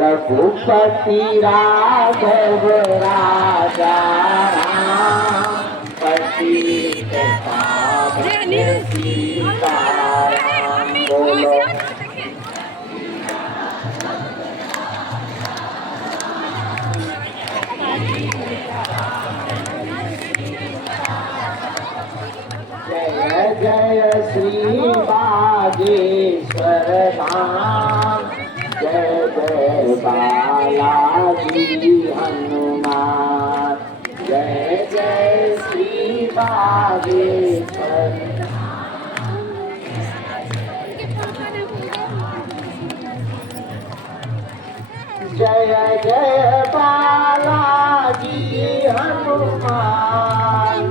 रघुपति राघव राजा राम पतित पावन सीताराम। बोलो जय जय श्री बागेश्वर धाम, जय जय बालाजी हनुमान, जय जय श्री बागेश्वर। जय जय बालाजी हनुमान,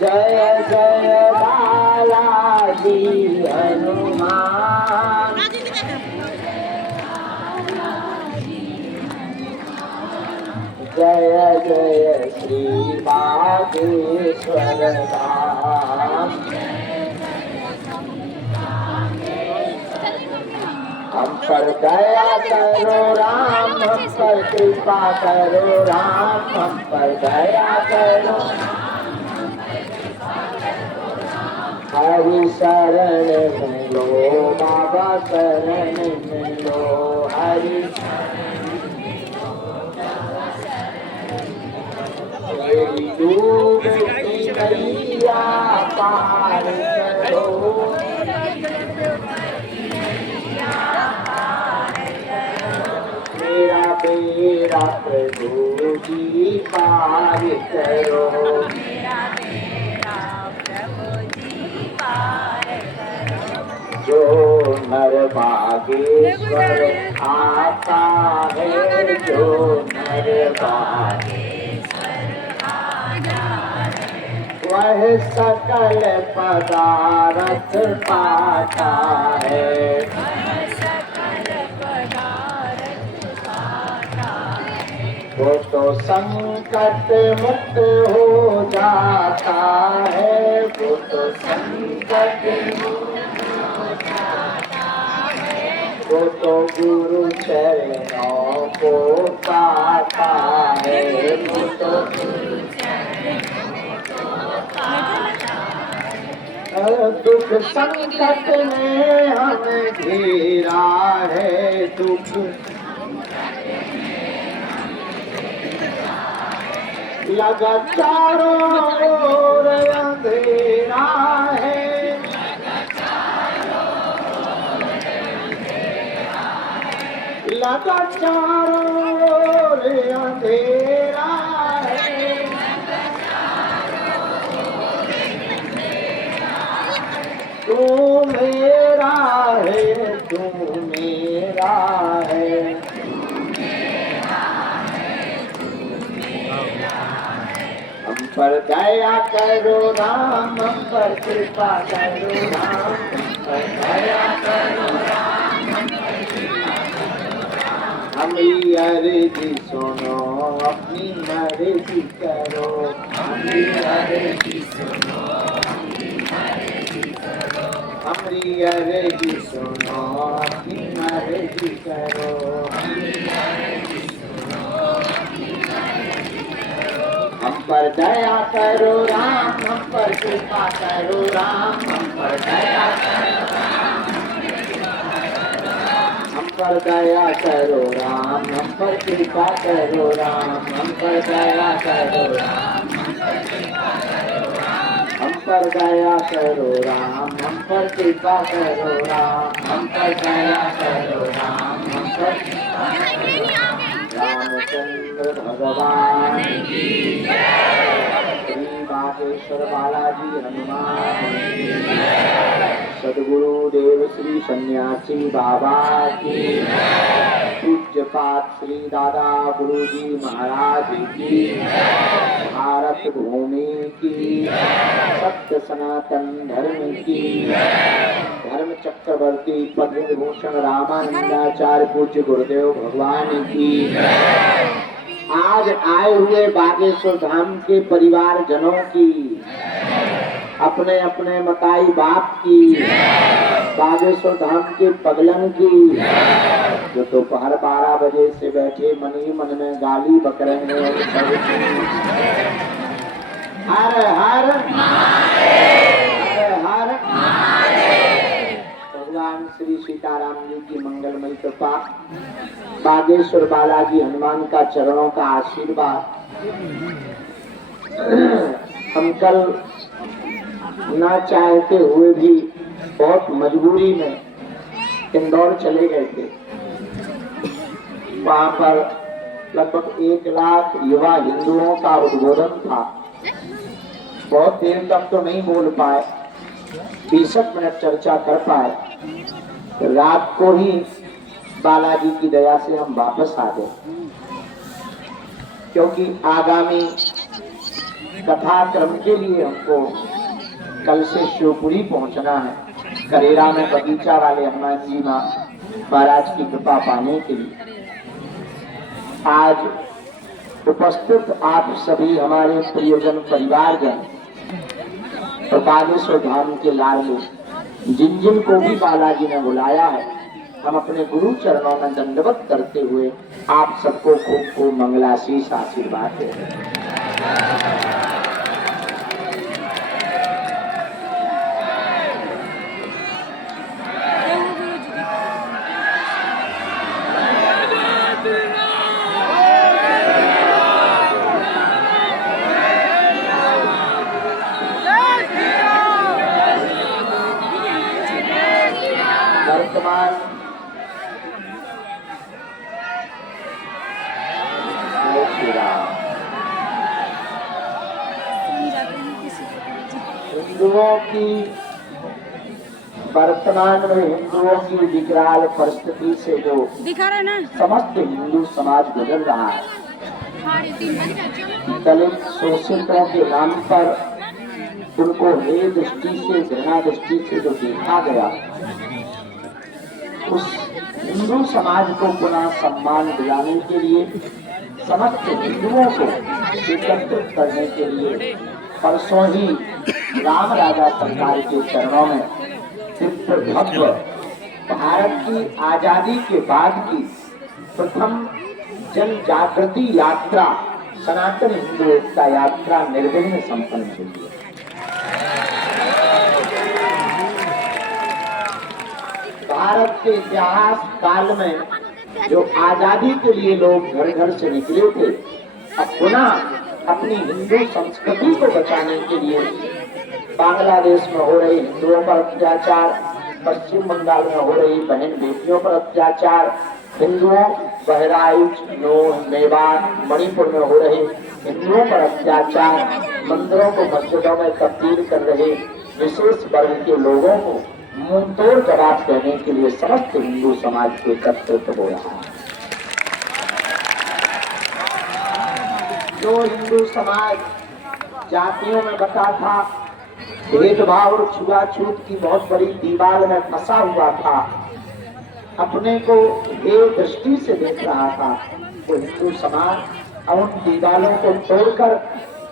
जय जय बालाजी हनुमान, जय जय श्री बागेश्वर धाम। हम पर दया करो राम, हम पर कृपा करो राम, हम पर दया करो। हरि शरण मिलो बाबा शरण मिलो, हरि मेरी डूबती नैया पार करो, मेरा बेड़ा प्रभु जी पार करो, जो नर बागेश्वर आता है, जो नर बागेश्वर आता है, वह सकल पदार्थ पाता है, वो तो संकट मुक्त हो जाता है, वो तो संकट वो तो गुरु चरणों को पाता है, वो तो गुरु चरणों को पाता है। दुख संकट ने हमें घेरा है, दुख लगा चारों ओर अंधेरा है, लगा चारों ओर अंधेरा है, तू मेरा है, तू मेरा है, हम पर दया करो राम, हम पर कृपा करो राम, हम पर दया करो राम, हमारी अर्जी सुनो अपनी मर्जी करो, हमारी अर्जी सुनो अपनी मर्जी करो, हमारी अर्जी सुनो अपनी मर्जी करो, हम पर दया करो राम, हम पर कृपा करो राम, हम पर दया करो राम, हम पर दया करो राम, हम पर कृपा करो राम, हम पर दया करो राम, हम पर दया करो राम, हम पर कृपा करो राम, हम पर दया करो राम, हम पर रामचंद्र भगवान की जय, श्री बागेश्वर बालाजी हनुमान की जय, सद्गुरु देव श्री सन्यासी बाबा की जय, पूज्यपाद श्री दादा गुरुजी महाराज की जय, भारत भूमि की जय, सत्य सनातन धर्म की जय, धर्म चक्रवर्ती पद्म विभूषण रामानंदाचार्य पूज्य गुरुदेव भगवान की जय। आज आए हुए बागेश्वर धाम के परिवार जनों की, अपने अपने मताई बाप की, बागेश्वर धाम के पगलन की, जो दोपहर 12 बजे से बैठे मन ही मन में गाली बक रहे हैं हर हर हर हर भगवान श्री सीताराम जी की मंगलमय कृपा, बागेश्वर बालाजी हनुमान का चरणों का आशीर्वाद। हम कल ना चाहते हुए भी बहुत मजबूरी में इंदौर चले गए थे। वहां पर लगभग 1 लाख युवा हिंदुओं का उद्बोधन था। बहुत देर तक तो नहीं बोल पाए, 20 मिनट चर्चा कर पाए। रात को ही बालाजी की दया से हम वापस आ गए, क्योंकि आगामी कथा क्रम के लिए हमको कल से शिवपुरी पहुंचना है, करेरा में बगीचा वाले हनुमान जी महाराज की कृपा पाने के लिए। आज उपस्थित आप सभी हमारे प्रियजन परिवारजन और बागेश्वर धाम के लाडले, जिन जिन को भी बालाजी ने बुलाया है, हम अपने गुरु चरणों में दंडवत करते हुए आप सबको खूब खूब मंगलाशीष आशीर्वाद दे रहे हैं। वर्तमान हिंदुओं की वर्तमान में हिंदुओं की विकराल परिस्थिति से जो समस्त हिंदू समाज गुजर रहा है, दलित शोषितों के नाम पर उनको हे दृष्टि से, घृणा दृष्टि से जो देखा गया, उस हिंदू समाज को पुनः सम्मान दिलाने के लिए, समस्त हिंदुओं को एकत्रित करने के लिए परसों ही राम राजा सरकार के चरणों में दिव्य भव्य भारत की आजादी के बाद की प्रथम जन जागृति यात्रा, सनातन हिंदू एकता यात्रा निर्विघ्न संपन्न हुई है। भारत के इतिहास काल में जो आजादी के लिए लोग घर घर से निकले थे, अब पुनः अपनी हिंदू संस्कृति को बचाने के लिए बांग्लादेश में हो रहे हिंदुओं पर अत्याचार, पश्चिम बंगाल में हो रही बहन बेटियों पर अत्याचार, हिंदुओं बहराइच, नूह, मेवात, मणिपुर में हो रहे हिंदुओं पर अत्याचार, मंदिरों को मस्जिदों में तब्दील कर रहे विशेष वर्ग के लोगों को मुंहतोड़ जवाब देने के लिए समस्त हिंदू समाज को एकत्रित हो रहा है। जो हिंदू समाज जातियों में बटा था, भेदभाव और छुआछूत की बहुत बड़ी दीवार में फंसा हुआ था, अपने को हे दृष्टि से देख रहा था, वो हिंदू समाज उन दीवारों को तोड़कर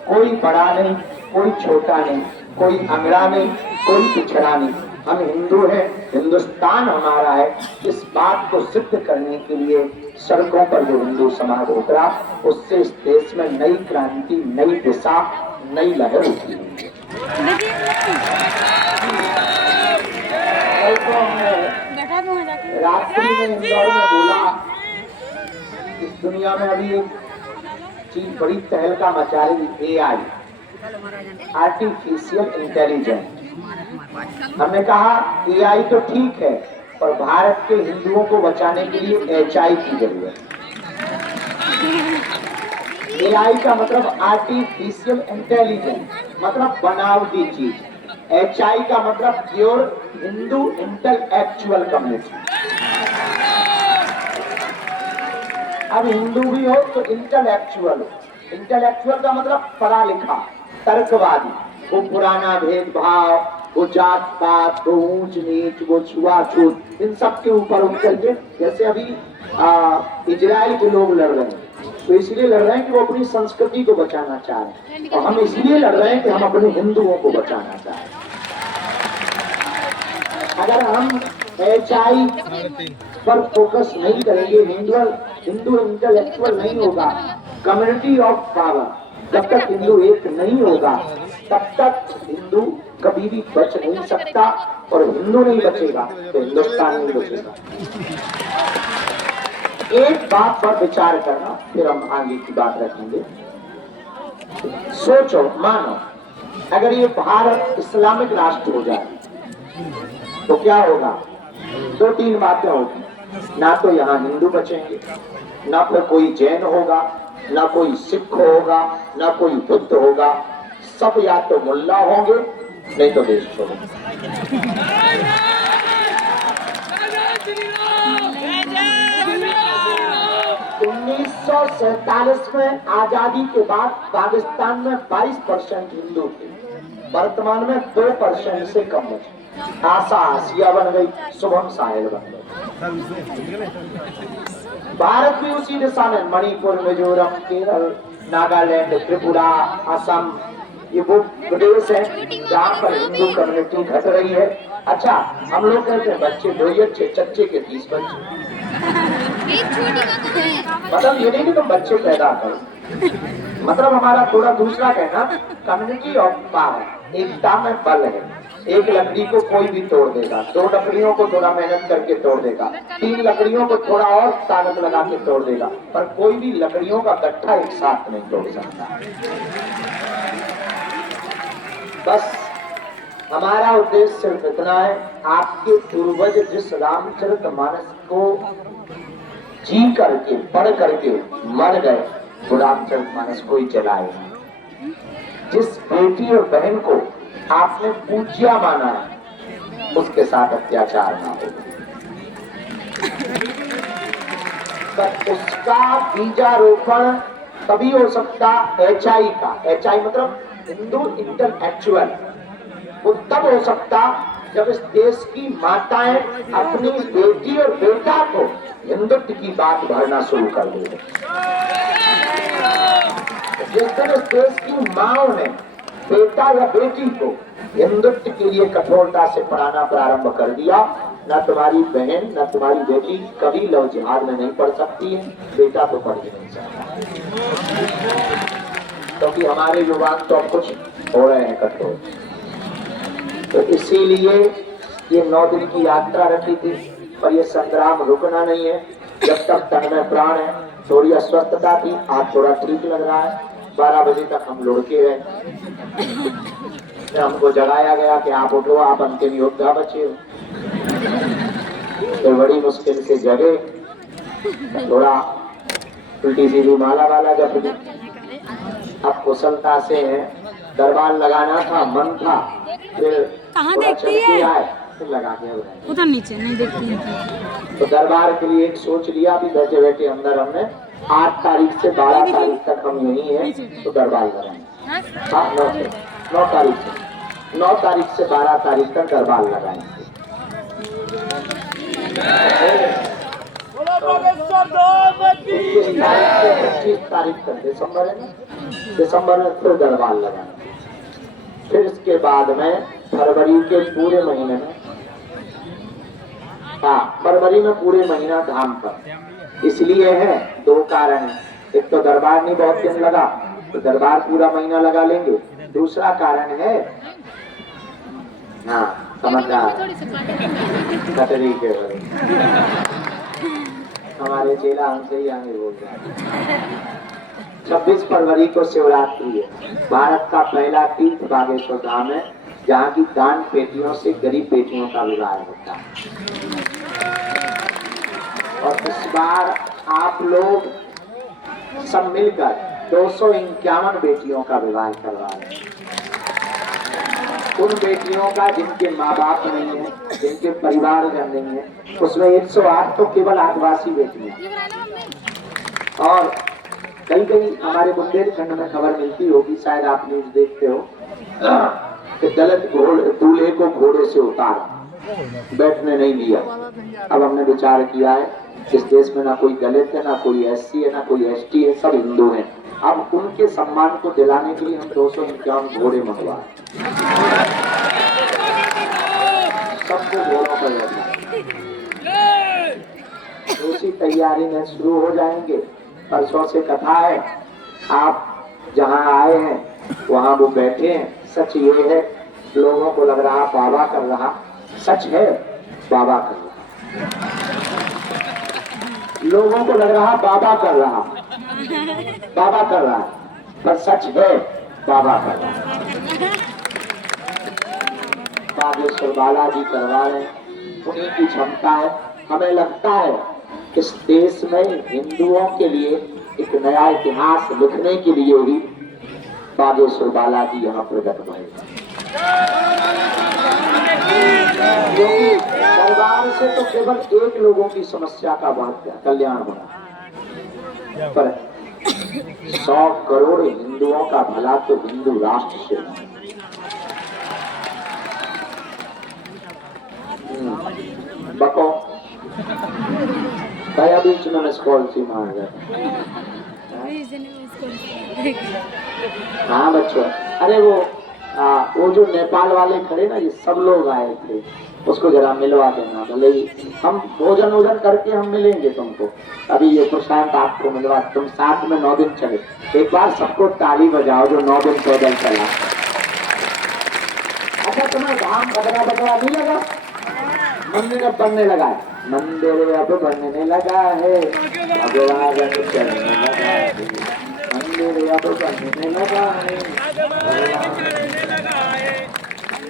कोई बड़ा नहीं, कोई छोटा नहीं, कोई अंगड़ा नहीं, कोई पिछड़ा नहीं, हम हिंदू हैं, हिंदुस्तान हमारा है, इस बात को सिद्ध करने के लिए सड़कों पर जो हिंदू समाज उतरा, उससे इस देश में नई क्रांति, नई दिशा, नई लहर उठी है। रात्रि में इंदौर में बोला, इस दुनिया में अभी एक चीज बड़ी तहलका मचा रही, एआई, आर्टिफिशियल इंटेलिजेंस। हमने कहा एआई तो ठीक है, पर भारत के हिंदुओं को बचाने के लिए एचआई की जरूरत है। एआई का मतलब आर्टिफिशियल इंटेलिजेंस, मतलब बनावटी चीज। एचआई का मतलब प्योर हिंदू इंटेलेक्चुअल कम्युनिटी। अब हिंदू भी हो तो इंटेलेक्चुअल हो। इंटेलेक्चुअल का मतलब पढ़ा लिखा, तर्कवादी। वो पुराना भेदभाव, वो जात पात, वो ऊंच नीच, वो छुआछूत, इन सब के ऊपर उठ करके, जैसे अभी इजराइल के लोग लड़ रहे हैं, तो इसलिए लड़ रहे हैं कि वो अपनी संस्कृति को बचाना चाह रहे हैं, और हम इसलिए लड़ रहे हैं कि हम अपने हिंदुओं को बचाना चाह रहे हैं। अगर हम HI पर फोकस नहीं करेंगे, हिंदू इंटेलेक्चुअल नहीं होगा, कम्युनिटी ऑफ पावर, जब तक हिंदू एक नहीं होगा तब तक हिंदू कभी भी बच नहीं सकता, और हिंदू नहीं बचेगा तो हिंदुस्तान नहीं बचेगा। एक बात पर विचार करना, फिर हम आगे की बात रखेंगे। सोचो, मानो अगर ये भारत इस्लामिक राष्ट्र हो जाए तो क्या होगा? 2-3 बातें होगी। ना तो यहाँ हिंदू बचेंगे, ना फिर कोई जैन होगा, ना कोई सिख होगा, ना कोई बुद्ध होगा, सब या तो मुल्ला होंगे नहीं तो देश छोड़ेंगे। 1947 में आजादी के बाद पाकिस्तान में 22% हिंदू थे, वर्तमान में 2% से कम बचे। आशा आसिया बन गई, शुभम साहिल बन गई। भारत भी उसी दिशा में, मणिपुर, मिजोरम, केरल, नागालैंड, त्रिपुरा, असम, ये वो प्रदेश है जहाँ पर हिंदू कम्युनिटी घट रही है। अच्छा, हम लोग कहते हैं बच्चे दो अच्छे, चच्चे के 30 बच्चे। मतलब ये नहीं कि तुम बच्चे पैदा करो, मतलब हमारा थोड़ा दूसरा कहना, कम्युनिटी ऑफ पावर, एकता में बल है। एक लकड़ी को कोई भी तोड़ देगा, 2 लकड़ियों को थोड़ा मेहनत करके तोड़ देगा, 3 लकड़ियों को थोड़ा और ताकत लगा के तोड़ देगा, पर कोई भी लकड़ियों का गट्ठा एक साथ नहीं तोड़ सकता। बस हमारा उद्देश्य सिर्फ इतना है, आपके पूर्वज जिस रामचरितमानस को जी करके, पढ़ करके मर गए, वो रामचरितमानस को ही जलाए। जिस बेटी और बहन को आपने पूज्या माना है, उसके साथ अत्याचार ना हो। पर उसका बीजारोपण तभी हो सकता HI का, HI मतलब हिंदू इंटेलेक्चुअल, वो तब हो सकता जब इस देश की माताएं अपनी बेटी और बेटा को हिंदुत्व की बात भरना शुरू कर दे। जिस दिन इस देश की माओ ने बेटा या बेटी को हिंदुत्व के लिए कठोरता से पढ़ाना प्रारंभ कर दिया, न तुम्हारी बहन न तुम्हारी बेटी कभी लव जिहाद में नहीं पढ़ सकती है, बेटा तो पढ़ ही नहीं सकता, क्योंकि हमारे युवान तो अब कुछ हो रहे हैं कठोर। तो इसीलिए ये 9 दिन की यात्रा रखी थी, पर ये संग्राम रुकना नहीं है जब तक तन में प्राण है। थोड़ी अस्वस्थता थी, आज थोड़ा ठीक लग रहा है। 12 बजे तक हम लुढ़के रहे, हमको जगाया गया कि आप उठो, आप अंतिम योद्धा बचे हो। तो बड़ी मुश्किल से जगे, थोड़ा उल्टी सीधी माला वाला जब दी। अब कुशलता से दरबार लगाना था, मन था, फिर कहाँ देखती है? आए फिर लगा के उधर नीचे नहीं देखती है। तो दरबार के लिए एक सोच लिया, अभी बैठे बैठे अंदर हमने 8 तारीख से 12 तारीख तक हम यही है, तो दरबार लगाएंगे। हाँ, 9 तारीख से 12 तारीख तक दरबार लगाएंगे। 25 तारीख तक दिसंबर है ना, दिसंबर में फिर दरबार लगाएंगे। फिर इसके बाद में फरवरी के पूरे महीने में, हाँ फरवरी में पूरे महीना धाम पर। इसलिए है 2 कारण है, एक तो दरबार नहीं बहुत दिन लगा, तो दरबार पूरा महीना लगा लेंगे। दूसरा कारण है, हाँ समझदार कटरी के हमारे चेला हमसे ही आगे बोल रहे हैं। 26 फरवरी को शिवरात्रि है। भारत का पहला तीर्थ बागेश्वर धाम है, जहाँ की दान पेटियों से गरीब बेटियों का विवाह होता है। और इस बार आप लोग सब मिलकर 251 बेटियों का विवाह करवा रहे हैं। उन बेटियों का जिनके माँ बाप नहीं है, जिनके परिवार जन नहीं है, उसमें 108 तो केवल आदिवासी बेटियां, और कई कई हमारे बुंदेलखंड में खबर मिलती होगी, शायद आप न्यूज देखते हो, कि दलित दूल्हे को घोड़े से उतार बैठने नहीं दिया। अब हमने विचार किया है इस देश में ना कोई दलित है, ना कोई एससी है, ना कोई एसटी है, सब हिंदू हैं। अब उनके सम्मान को दिलाने के लिए हम 251 घोड़े मंगवा, सबको घोड़ों पर बैठा, उसी तैयारी में शुरू हो जाएंगे। परसों से कथा है, आप जहाँ आए हैं वहाँ वो बैठे हैं। सच ये है, लोगों को लग रहा बाबा कर रहा, सच है बाबा कर रहा, लोगों को लग रहा बाबा कर रहा, बाबा कर रहा, पर सच है बाबा कर रहा। बागेश्वर बालाजी करवा रहे हैं, उन्हीं की क्षमता है। हमें लगता है इस देश में हिंदुओं के लिए एक नया इतिहास लिखने के लिए ही बागेश्वर बालाजी यहाँ प्रकट भए। क्योंकि दरबार से तो केवल एक लोगों की समस्या का कल्याण होना, पर 100 करोड़ हिंदुओं का भला तो हिंदू राष्ट्र से। बको भैया बीच में स्कॉल सी मार गया। हाँ बच्चों, अरे वो जो नेपाल वाले खड़े ना, ये सब लोग आए थे, उसको जरा मिलवा देना। भले ही हम भोजन करके हम मिलेंगे तुमको। अभी ये प्रशांत आपको मिलवा, तुम साथ में 9 दिन चले। एक बार सबको ताली बजाओ जो 9 दिन पैदल चला। अच्छा, तुम्हें धाम बदला नहीं लगा? मंदिर अब बनने लगा है, मंदिर अब बनने लगा है, भगवान चलने लगा है, मंदिर अब बनने लगा है,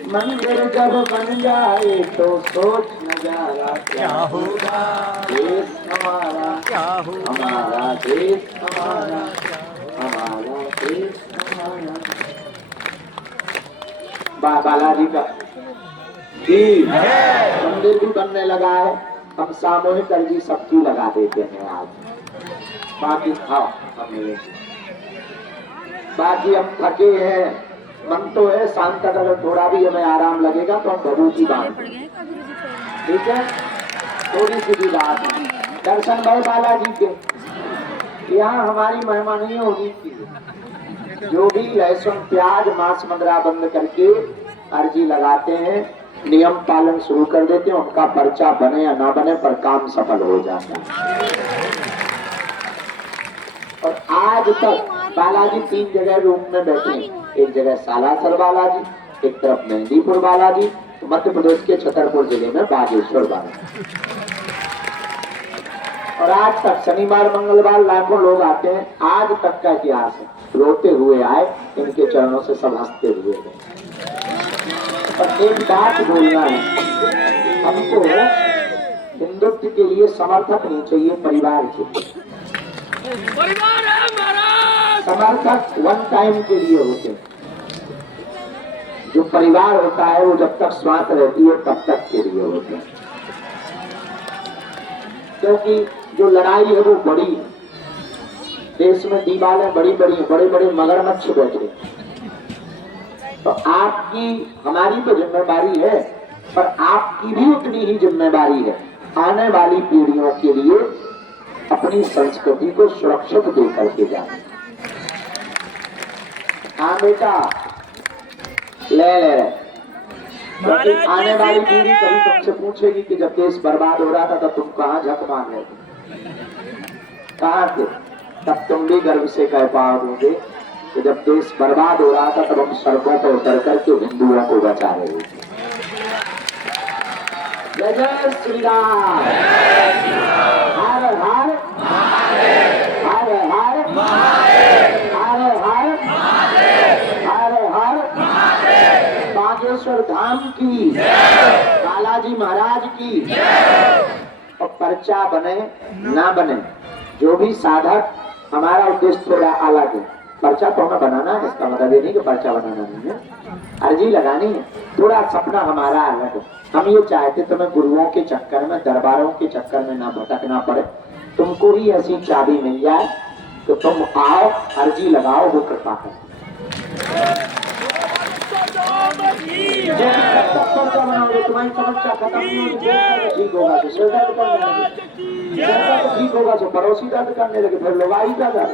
मंदिर जब बन जाए तो सोच नजारा क्या होगा, देश हमारा क्या होगा, हमारा देश हमारा, हमारा देश हमारा। बालाजी का जी मंदिर भी बनने लगा है। हम सामूहिक अर्जी सबकी लगा देते हैं आज। बाकी खाओ हम, बाकी हम थके हैं, मन तो है शांत, अगर थोड़ा भी हमें आराम लगेगा तो हम भभूति बांध, ठीक है? थोड़ी सी भी बात है। दर्शन भाई बालाजी के यहाँ हमारी मेहमानी होगी थी। जो भी लहसुन प्याज मांस मदिरा बंद करके अर्जी लगाते हैं, नियम पालन शुरू कर देते हैं, उनका पर्चा बने या ना बने पर काम सफल हो जाता है। और आज तक बालाजी 3 जगह रूम में बैठे हैं। एक जगह सालासर बालाजी, एक तरफ मेहंदीपुर बालाजी, मध्य प्रदेश के छतरपुर जिले में बागेश्वर बालाजी। और आज तक शनिवार मंगलवार लाखों लोग आते हैं। आज तक का इतिहास है, रोते हुए आए, इनके चरणों से सब हंसते हुए गए। पर एक बात बोलना है, हमको हिंदुत्व के लिए समर्थक नहीं चाहिए, परिवार चाहिए। समर्थक 1 टाइम के लिए होते हैं, जो परिवार होता है वो जब तक स्वास्थ्य रहती है तब तक के लिए होते हैं। क्योंकि जो लड़ाई है वो बड़ी है, देश में दीवारें बड़ी बड़ी हैं, बड़े बड़े मगरमच्छ बैठे। तो आपकी हमारी तो जिम्मेदारी है, पर आपकी भी उतनी ही जिम्मेदारी है आने वाली पीढ़ियों के लिए अपनी संस्कृति को सुरक्षित दे करके जाना। हाँ बेटा, ले क्योंकि आने वाली पीढ़ी कभी तुमसे पूछेगी कि जब देश बर्बाद हो रहा था तब तुम कहाँ झक मार रहे थे, कहाँ थे? तब तुम भी गर्व से कह पाओगे कि जब देश बर्बाद हो रहा था तब हम सड़कों पर उतर करके हिंदुओं को बचा रहे थे। जय जय श्री राम, हर हर हर हर हर हर हर हर बागेश्वर धाम की, बालाजी महाराज की। और पर्चा बने ना बने, जो भी साधक, हमारा उद्देश्य थोड़ा अलग है। पर्चा तो हमें बनाना है, इसका मतलब ये नहीं कि पर्चा बनाना नहीं है, अर्जी लगानी है। थोड़ा सपना हमारा अलग है। हम ये चाहते तुम्हें गुरुओं के चक्कर में, दरबारों के चक्कर में ना भटकना पड़े, तुमको ही ऐसी चाबी मिल जाए तो तुम आओ, अर्जी लगाओ, वो कृपा कर। तुम्हारी समस्या खत्म नहीं होगी, ठीक होगा तो जैसा तो ठीक होगा तो पड़ोसी दर्द करने लगे, फिर लोग आई का दर्द।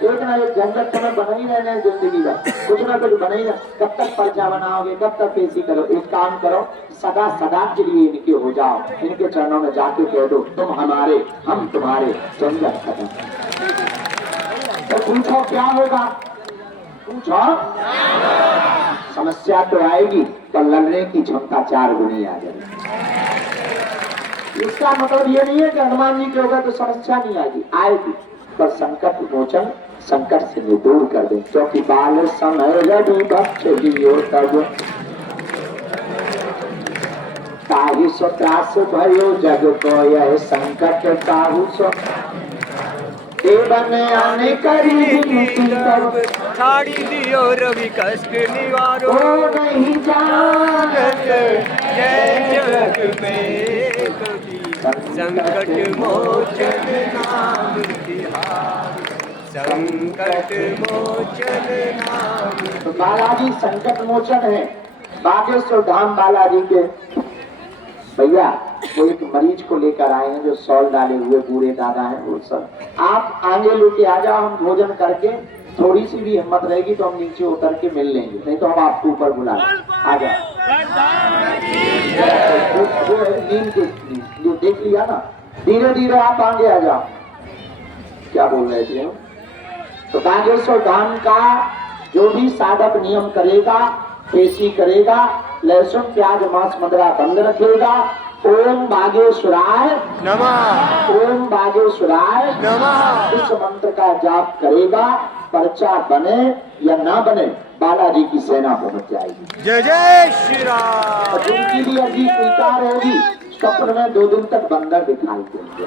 एक ना एक झंझट तुम्हें बना ही रहना है जिंदगी का, कुछ ना कुछ बना ही ना। कब तक पर्चा बनाओगे, कब तक पेशी करो? एक काम करो, सदा सदा के लिए इनके हो जाओ, इनके चरणों में जाके कह दो तुम हमारे हम तुम्हारे, झंझट खत्म। तो पूछो क्या होगा, पूछो। समस्या तो आएगी पर लड़ने की क्षमता 4 गुनी आ जाएगी। इसका मतलब ये नहीं है कि हनुमान जी के होगा तो समस्या नहीं आएगी, आएगी पर संकट मोचन, संकट से दूर कर दे। क्योंकि बाल समय रवि बक्ष दियो तब ताहि सो त्रास भयो जग को यह संकट ताहु सो देवन आने करी तब छाड़ी दियो रवि कष्ट निवारो नहीं जानत जग में कभी संकट मोचन नाम तिहार, संकट मोचन नाम। तो बालाजी संकट मोचन है। बागेश्वर धाम बालाजी के भैया वो एक मरीज को लेकर आए हैं जो सॉल डाले हुए बूढ़े दादा हैं। वो सब आप आगे लेके आ जाओ, हम भोजन करके थोड़ी सी भी हिम्मत रहेगी तो हम नीचे उतर के मिल लेंगे, नहीं तो हम आपको ऊपर बुला लेंगे। आ जाओ। वो नींद के जो देख लिया ना, धीरे धीरे आप आगे आ जाओ। क्या बोल रहे थे? तो बागेश्वर धाम का जो भी साधक नियम करेगा, पेशी करेगा, लहसुन प्याज मांस मदिरा बंद रखेगा, ओम बागेश्वराय नमः, ओम बागेश्वराय नमः, इस मंत्र का जाप करेगा, पर्चा बने या ना बने बालाजी की सेना पहुंच जाएगी। जय जय श्री राम। और जिनकी भी अर्जी स्वीकार होगी, स्वप्न में 2 दिन तक बंदर दिखाई देंगे।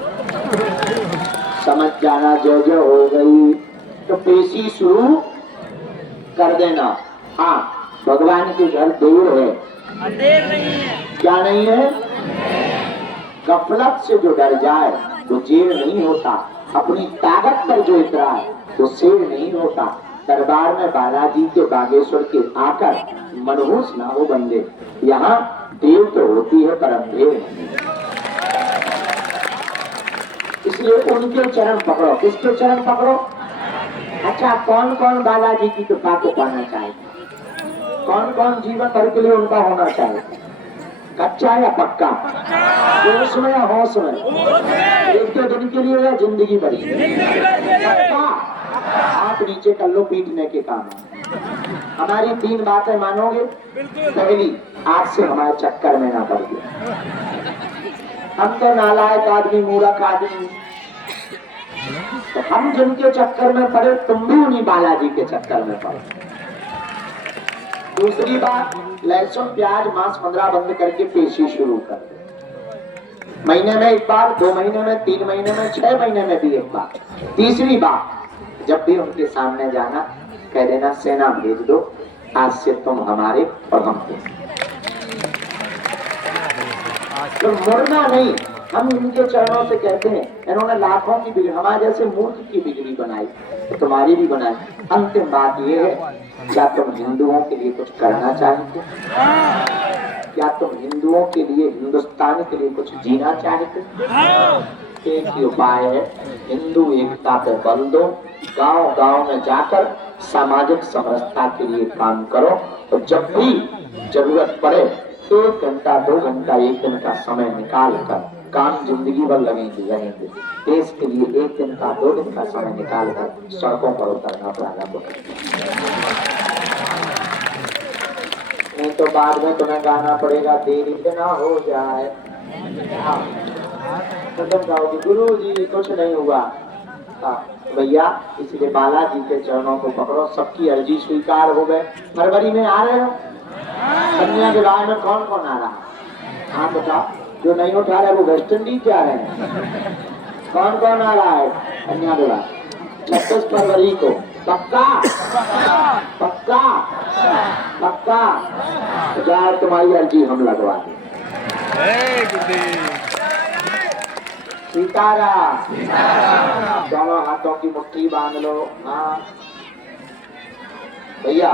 समझ जाना, जो जो हो गई तो पेशी शुरू कर देना। हाँ, भगवान के घर देर है, देर नहीं है। क्या नहीं है? गफलत से जो डर जाए वो जेर नहीं होता, अपनी ताकत पर जो इतराए वो शेर नहीं होता। दरबार में बालाजी के बागेश्वर के आकर मनहूस ना हो बंदे, यहाँ देर तो होती है पर अंधेर नहीं। इसलिए उनके चरण पकड़ो। किसके चरण पकड़ो? अच्छा, कौन कौन बालाजी की कृपा को पाना चाहेगा? कौन कौन जीवन भर के लिए उनका होना चाहेगा? कच्चा या पक्का? जोश में या होश में? एक दो दिन के लिए या जिंदगी भर? पक्का? आप नीचे कर लो, पीटने के काम है। हमारी 3 बातें मानोगे? पहली, आज से हमारे चक्कर में ना पड़िए। हम तो नालायक आदमी, मूर्ख आदमी, तो हम जिनके चक्कर में पड़े तुम भी उन्हीं बालाजी के चक्कर में पड़ो। दूसरी बात, लहसुन प्याज मांस मदिरा बंद करके पेशी शुरू कर दो। महीने में 1 बार, 2 महीने में, 3 महीने में, 6 महीने में भी 1 बार। तीसरी बात, जब भी उनके सामने जाना कह देना सेना भेज दो, आज से तुम हमारे और हम तो मुड़ना नहीं। हम इनके चरणों से कहते हैं, इन्होंने लाखों की बिगड़ी, हमारे जैसे मूर्ख की बिगड़ी बनाई तो तुम्हारी भी बनाई। अंतिम बात यह है, क्या तुम हिंदुओं के लिए कुछ करना चाहते? क्या तुम हिंदुओं के लिए, हिंदुस्तान के लिए कुछ जीना चाहते? एक ही उपाय है, हिंदू एकता पे बल दो, गांव गांव में जाकर सामाजिक समरसता के लिए काम करो। तो जब भी जरूरत पड़े 1 घंटा 2 घंटा 1 दिन का समय निकाल कर, काम जिंदगी भर रहेंगे, देश के लिए 1 दिन का 2 दिन का समय निकाल कर सड़कों पर उतरना पड़ेगा। नहीं तो बाद में तुम्हें गाना पड़ेगा देरी ना हो जाए। तो तुम कहोगे गुरु जी कुछ नहीं हुआ। भैया, इसलिए बालाजी के चरणों को पकड़ो, सबकी अर्जी स्वीकार हो गए। फरवरी में आ रहे हो? कन्या के बारे में कौन कौन आ रहा? हाँ बताओ, जो नहीं उठा रहे वो वेस्ट इंडीज जा रहे हैं। कौन कौन आ रहा है कन्या के बाद? 26 फरवरी को। पक्का? पक्का? पक्का? जाए तुम्हारी अर्जी हम लगवा दें। सीताराम। दोनों हाथों की मुट्ठी बांध लो। हाँ भैया,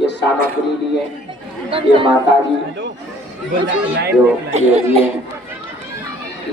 ये सामग्री लिए, ये माता जी जो ये